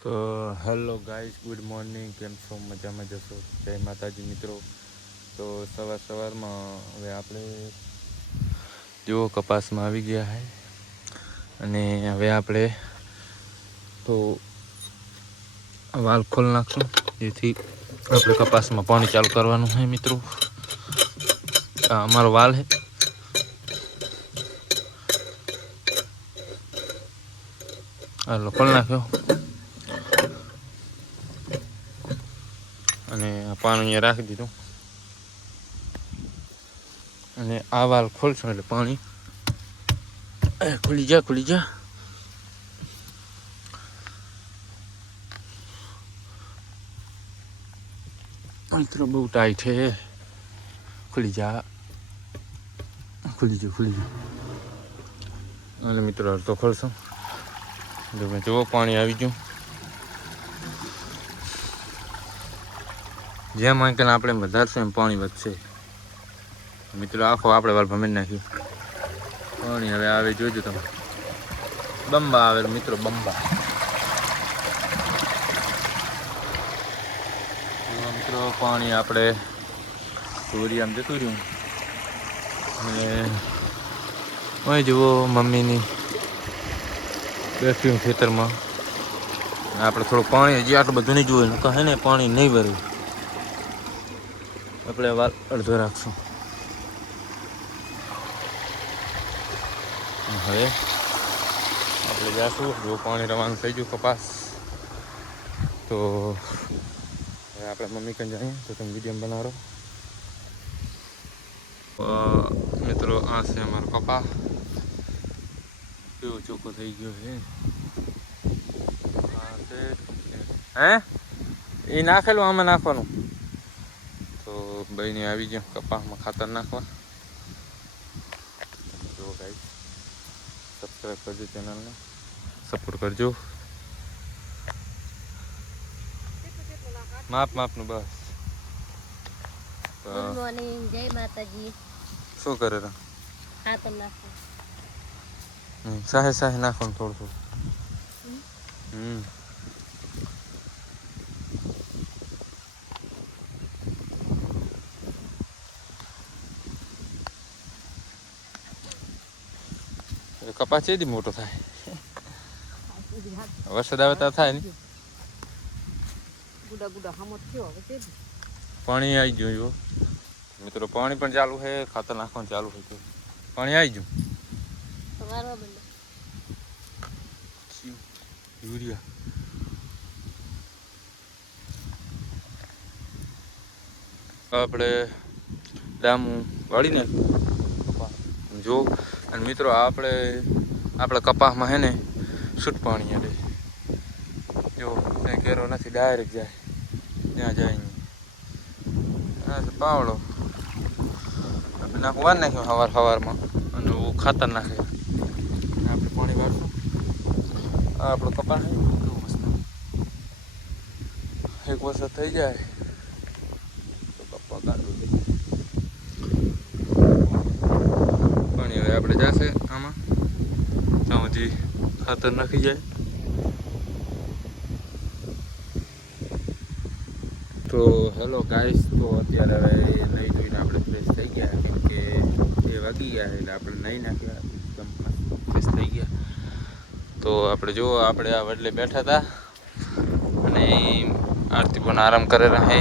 તો hello guys, good morning. કેમ છો? મજામાં જશો? જય માતાજી મિત્રો. તો સવારમાં હવે આપણે જુઓ કપાસમાં આવી ગયા છે અને હવે આપણે તો વાલ ખોલ નાખશું, જેથી આપણે કપાસમાં પાણી ચાલુ કરવાનું છે મિત્રો. આ અમારો વાલ છે. હાલો ખોલ નાખ્યો અને આ પાણી અહીંયા રાખી દીધું અને આ વાલ ખોલશું એટલે પાણી ખુલી જા મિત્રો. બહુ ટાઈટ છે, ખુલી જા અને મિત્રો અડધો ખોલશું. જુઓ પાણી આવી ગયું. જેમ અંકલ આપણે વધારશું એમ પાણી વધશે મિત્રો. આખો આપણે વાલ ભમી નાખ્યું. પાણી હવે આવે જોજો તમે. બંબા આવે મિત્રો, બંબા મિત્રો. પાણી આપણે દોરી આમ જતું રહ્યું અને અહીં જુઓ મમ્મીની બેઠી ખેતરમાં. આપણે થોડું પાણી હજી આટલું બધું નહીં જોયું, કહે ને પાણી નહીં ભર્યું. આપણે વાલ અડધો રાખશું. હવે આપણે જાશું. જો પાણી રવાનું થઈ ગયું કપાસ, તો હવે આપણે મમ્મી કન જઈએ તો તમે વિડીયો બનાવો મિત્રો. આ છે અમારો કપા, કેવો ચોખ્ખો થઈ ગયો છે. હે એ નાખેલું આમાં નાખવાનું. તો ભાઈને આવી ગયો કપાસમાં ખાતર નાખવા. જો ગાઈસ, સબસ્ક્રાઈબ કરજો, ચેનલને સપોર્ટ કરજો. માપનું બસ. ગુડ મોર્નિંગ, જય માતાજી. શું કરે રા? ખાતર નાખો. સાહે નાખવાનું થોડું. કપાસ છે મોટો થાય, વરસાદ આવે ત્યાં થાય ને. પાણી આવી ગયું મિત્રો. પાણી પણ ચાલુ છે, ખાતર નાખવાનું ચાલુ છે. પાણી આવી ગયું. યુરિયા આપણે ડામું વાળીને જો. અને મિત્રો આપણે કપાસમાં હે ને છૂટ પાણી એટલે જો ત્યાં કેરો નથી, ડાયરેક્ટ જાય ત્યાં જાય નહીં. પાવડો આપણે નાખવા નાખ્યું સવારમાં અને ખાતર નાખે. આપણે પાણી વાળશું. આ આપણો કપાસ કેવું મસ્ત. એક વરસાદ થઈ જાય તો કપા કાઢવું. પાણી હવે આપણે જશે આમાં ત્યાં સુધી ખાતર નાખી જાય. તો હેલો ગાઈસ, તો અત્યારે હવે નહીં ધોઈને આપણે ફ્રેશ થઈ ગયા, કેમ કે 2 વાગી ગયા એટલે આપણે નહીં નાખ્યા, એકદમ ફ્રેશ થઈ ગયા. તો આપણે જો આપણે આ વડલે બેઠા હતા અને આરતી પણ આરામ કરે રહે.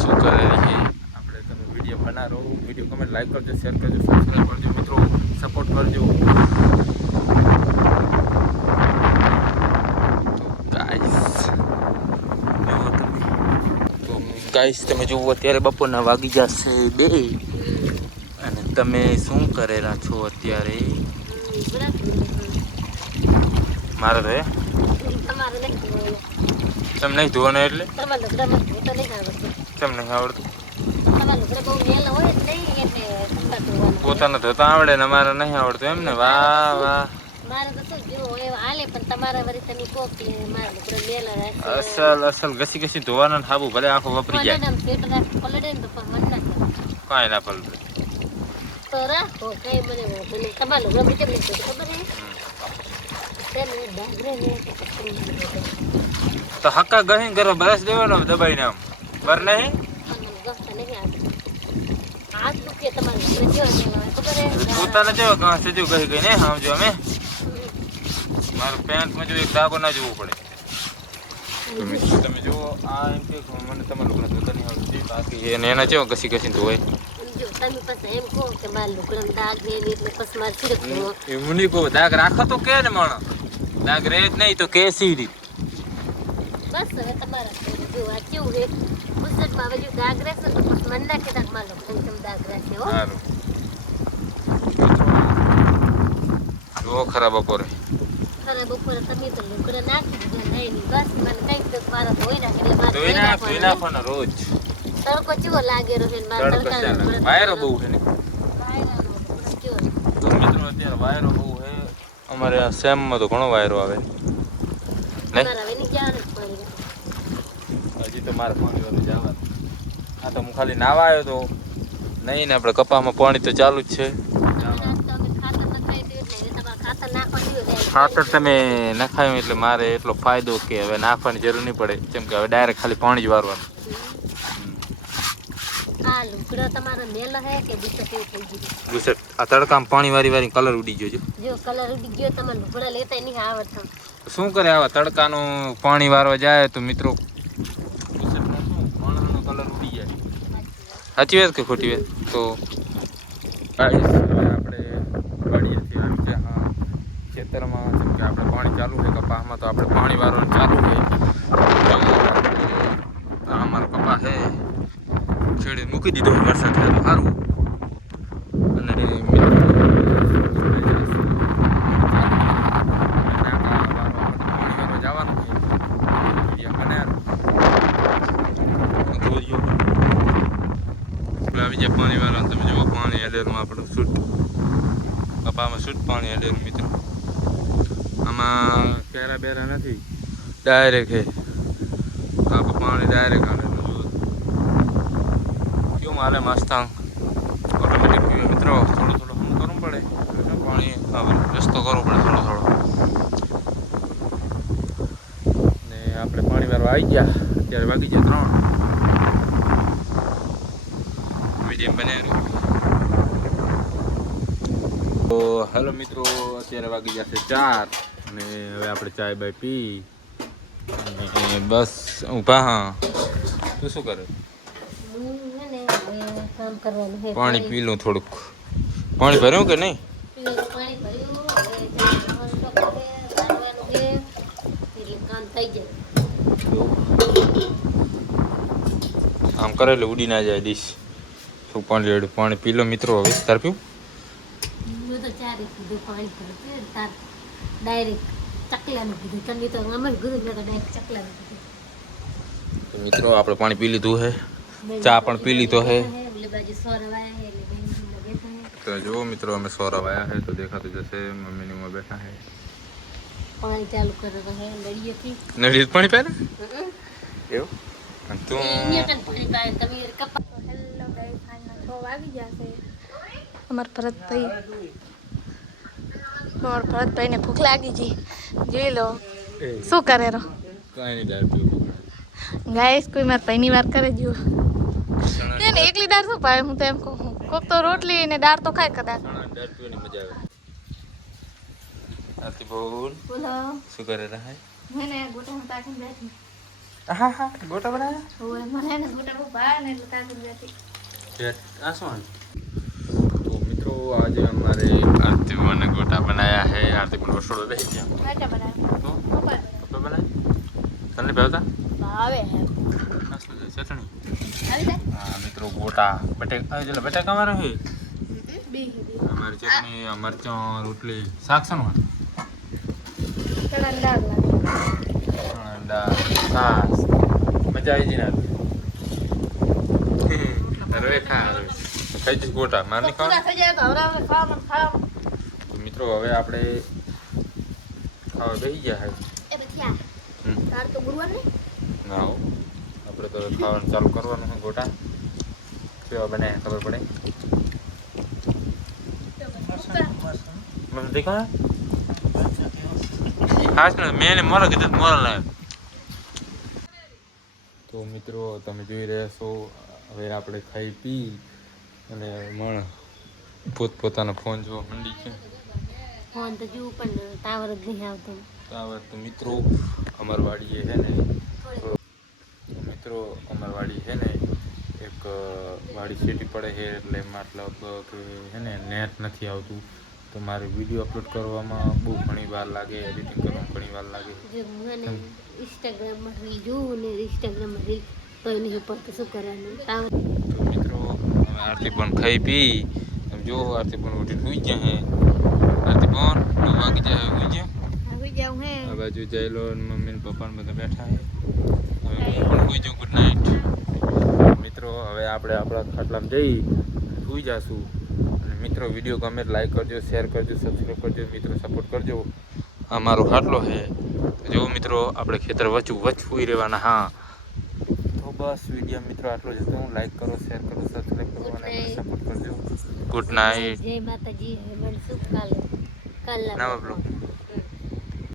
શું કરે રહે આપણે? તમે વિડીયો બનાવો, વિડીયો કમેન્ટ લાઈક કરજો, શેર કરજો, સબસ્ક્રાઈબ કરજો મિત્રો, સપોર્ટ કરજો. ગાઈસ તમે જુઓ, અત્યારે બપોરના વાગી જશે 2 અને તમે શું કરેલા છો અત્યારે? મારે તો તેમ નહીં ધોવાનું એટલે કેમ નહીં આવડતું? પોતાને ધોતા આવડે ને અમારે નહીં આવડતું એમ ને? વાહ વાહ, અસલ ઘસી ધોવાના સાબુ ભલે આખો વાપરી જાય, કાંઈ ના પલટે. છે ને ડાગરે ને તો પછી તો હક્કા ગહીન કરો બરસ દેવાનો દબાઈને આમ બર નહીં ગમતા નહીં આવતું. હાથ દુખે તમારે ઘરે કેવા જેવા હોય ખબર હે? પોતાને કેવો ઘા સજુ ગઈ ગઈ ને સમજો અમે મારું પેન્ટમાં જો એક ડાઘો ના જોવું પડે. તો મિત્રો તમે જુઓ આ એમ કે મને તમારું લુગડા ધોતા નહીં આવડતું બાકી એને એના કેવો ઘસી ઘસીને ધોવાય. જો તમે પછી એમ કહો કે મારા લુગડામાં દાગ હે ને એટલે પછી મારે છીડક ધોવો. એ મુની કો દાગ રાખો તો કે ને માણસ દાગ રહે જ નહીં તો કેસી રીત. બસ હવે તમારા જો આ કેવું હે ગુજરાતમાં હવે જો દાગ રહેશે તો પછી મને ના કહેતા કે મારા લુગડામાં કેમ દાગ રહેશે હો. સારું જુઓ ખરા બપોરે ખરા બપોરે તમે તો લુગડા નાખી દીધા નહીં ની બસ મને કઈ તો મારા ધોઈ નાખે એટલે મારે ધોઈ નાખવાના રોજ તડકો ચેવો લાગેલો છે ને મારા તડકો તડકાના ચાલે. લુગડા વાયરો બહુ છે ને વાયરાનો લુગડા કેવો છે. તો મિત્રો અત્યારે વાયરો બહુ છે અમારે આ સેમમાં તો ઘણો વાયરો આવે નહીં. તમારા હવે નહીં જવાનું જ પાણી હજી તો મારે પાણી વાળું જવાનું. આ તો હું ખાલી નાવા આવ્યો તો નહીં ને આપણે કપામાં પાણી તો ચાલુ જ છે. ખાતર તમે નખાયું એટલે મારે એટલો ફાયદો કે હવે નાખવાની જરૂર નહીં પડે કેમ કે હવે ડાયરેક્ટ ખાલી પાણી જ વારવાનું. આ લુગડો તમારો મેલો હે કે બીજો કેવું થઈ ગયું? ગુસટ આ તડકામાં પાણી વારી કલર ઉડી ગયો છે. જો કલર ઉડી ગયો તમારે લુગડા લેતા નહીં આવડતા. શું કરે આવા તડકાનું પાણી વારવા જાય તો મિત્રો ગુસટમાં શું માણસનો કલર ઉડી જાય. સાચી વાત કે ખોટી વાત? તો guys, હવે આપણે વાડીએથી આવી ગયા હા ખેતરમાં જેમ કે આપણે પાણી ચાલુ છે કપાસમાં તો આપણે પાણી વારવાનું ચાલુ છે. તો અમારો કપાસ છે છેડે મૂકી દીધો વરસાદ થાય તો સારું. અને જવાનું છે આવી જાય પાણી વાળા. તમે જુઓ પાણી એલેરમાં આપણે શૂટ કપામાં શૂટ પાણી એલેરું મિત્રો. આમાં કેરા બેરા નથી ડાયરેક્ટ હે આપણે પાણી ડાયરેક્ટ હાલે. કેવું હાલે મસ્તાંગ ઓટોમેટિક પીવે મિત્રો. થોડું થોડું શું કરવું પડે પાણી રસ્તો કરવો પડે થોડો થોડો. ને આપણે પાણી વાળવા આવી ગયા અત્યારે વાગી ગયા 3 મીડિયમ બનાવ્યું. તો હેલો મિત્રો અત્યારે વાગી જશે 4 અને હવે આપણે ચાય બાય પી અને બસ ઊભા. હા તું શું કરે? હું હે ને હવે કામ કરવાનું હે. પાણી પી લઉં થોડુંક. પાણી ભર્યું કે નહીં? પાણી ભર્યું હવે જવાનું છે એટલે કામ થઈ જાય. આમ કરે એટલે ઉડી ના જાય ડીશ. શું પાણી રેડું પાણી પી લો મિત્રો. હવે તાર પીવું હું તો ચારે કીધું પાણી ભરતું તાર ડાયરેક્ટ ચકલાનું કીધું. તમે તો અમારે કીધું મેં તો ડાયરેક્ટ ચકલાનું કીધું. તો મિત્રો આપણે પાણી પી લીધું હે ચા પણ પી લીધો હે. એટલે બાજુ સોરવાયા હે એટલે બેન બેઠા હે. તો જુઓ મિત્રો અમે સોરા વાયા હે તો દેખાતું જશે. મમ્મીની ઉંમર બેઠા હે પાણી ચાલુ કરે તો હે નળીએથી. નળી પાણી પે ને એવું અને તું ન્યૂટન પાણી પાય તમે કપા. હેલો ગાઈસ, આજના 6 વાગી જશે. અમારા ભરતભાઈને ભૂખ લાગી ગઈ. જોઈ લો શું કરે રો કાંઈ નહીં દાળ પીવું. ગાઈસ, કોઈ મારા ભાઈની વાત કરે જો એને એકલી દાળ શું ભાવે? હું તો એમ કહું કોક તો રોટલી ને દાળ તો ખાય કદાચ. દાળ પીવાની મજા આવે. આરતી બોલ બોલો શું કરે રહે? મને ગોટામાં તાકીને બેઠી. હા હા ગોટા બનાવ્યા. ઓય મને એને ગોટા બહુ ભાવે ને એટલે તાકીને બેઠી. આ શું? તો મિત્રો આજે અમારે આરતી મને ગોટા બનાવ્યા હે. આરતી પણ રસોડો બેસી ગયા. કાચા બનાવ્યા. તો પપ્પા પપ્પા બનાવ્યા. તને ભાવતા? ભાવે હે. આ શું છે? ચટણી. આવી જાય હા મિત્રો ગોટા બટેકા એટલે બટેકા મારો હે. બી અમારી ચટણી મરચાં રોટલી શાક શાનું હતું? ચણા દાળ લાગે. દાળ છાશ મજા આવી જઈને હવે ખા હવે ખાઈ જઈશ ગોટા માર નહીં પૂરા ખાવા. થઈ જાય તો હવે આપણે ખાવાનું. તો મિત્રો હવે આપણે ખાવા બેસી ગયા હે. એ પછી આ તાર તો ગુરુવાર ને ના હો આપણે તો હવે ખાવાનું ચાલુ કરવાનું છે. ગોટા કેવા બને ખબર પડે. મને દેખાય ખાસ ને મેં એને મોરા કીધું મોરા લાવ્યો. તો મિત્રો તમે જોઈ રહ્યા છો હવે આપણે ખાઈ પી અને મણ પોતપોતાનો ફોન જોવા મંડી છે. ફોન તો જોવું પણ ટાવર જ નહીં આવતો. ટાવર તો મિત્રો અમાર વાડીએ છે ને એક વાડી સિટી પડે છે એટલે મતલબ કે છે ને નેટ નથી આવતું તો મારે વિડીયો અપલોડ કરવામાં બહુ ઘણી વાર લાગે, એડિટિંગ કરવામાં ઘણી વાર લાગે. જો મને ઇન્સ્ટાગ્રામમાં રીલ જોઉં ને ઇન્સ્ટાગ્રામમાં રીલ તો એની ઉપર તો શું કરવાનું ટાવર. તો મિત્રો હવે આરતી પણ ખાઈ પી જો આરતી પણ ઉઠીને સુઈ ગયા હે. આરતી પણ 9 વાગી જાય સુઈ ગયા. આવી જાઉં હે આ બાજુ જયલો ને મમ્મી ને પપ્પા ને બધા બેઠા છે. હવે હું પણ સુઈ જાઉં. ગુડ નાઇટ મિત્રો. હવે આપણે આપણા ખાટલામાં જઈ સુઈ જાશું. અને મિત્રો વિડીયો ગમે લાઈક કરજો, શેર કરજો, સબસ્ક્રાઈબ કરજો. મિત્રો સપોર્ટ કરજો. આ મારો ખાટલો છે. જો મિત્રો આપણે ખેતર વચ સુઈ રહેવાના. હા તો બસ વિડીયો મિત્રો આટલો જ હતો. લાઈક કરો, શેર કરો, સબસ્ક્રાઈબ કરો અને સપોર્ટ કરજો. Good night. જય માતાજી. મળશું કાલે. નવા બ્લોગ.